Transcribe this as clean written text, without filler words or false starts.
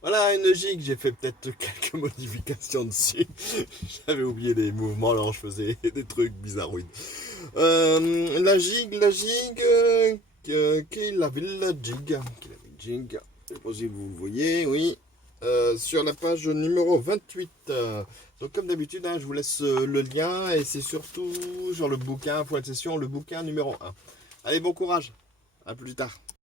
Voilà une gigue, j'ai fait peut-être quelques modifications dessus. J'avais oublié des mouvements, alors je faisais des trucs bizarroïdes. La gigue, qui est la ville jig. Je sais pas si vous le voyez, oui. Sur la page numéro 28. Donc comme d'habitude, hein, je vous laisse le lien et c'est surtout sur le bouquin, point de session, le bouquin numéro 1. Allez, bon courage, à plus tard.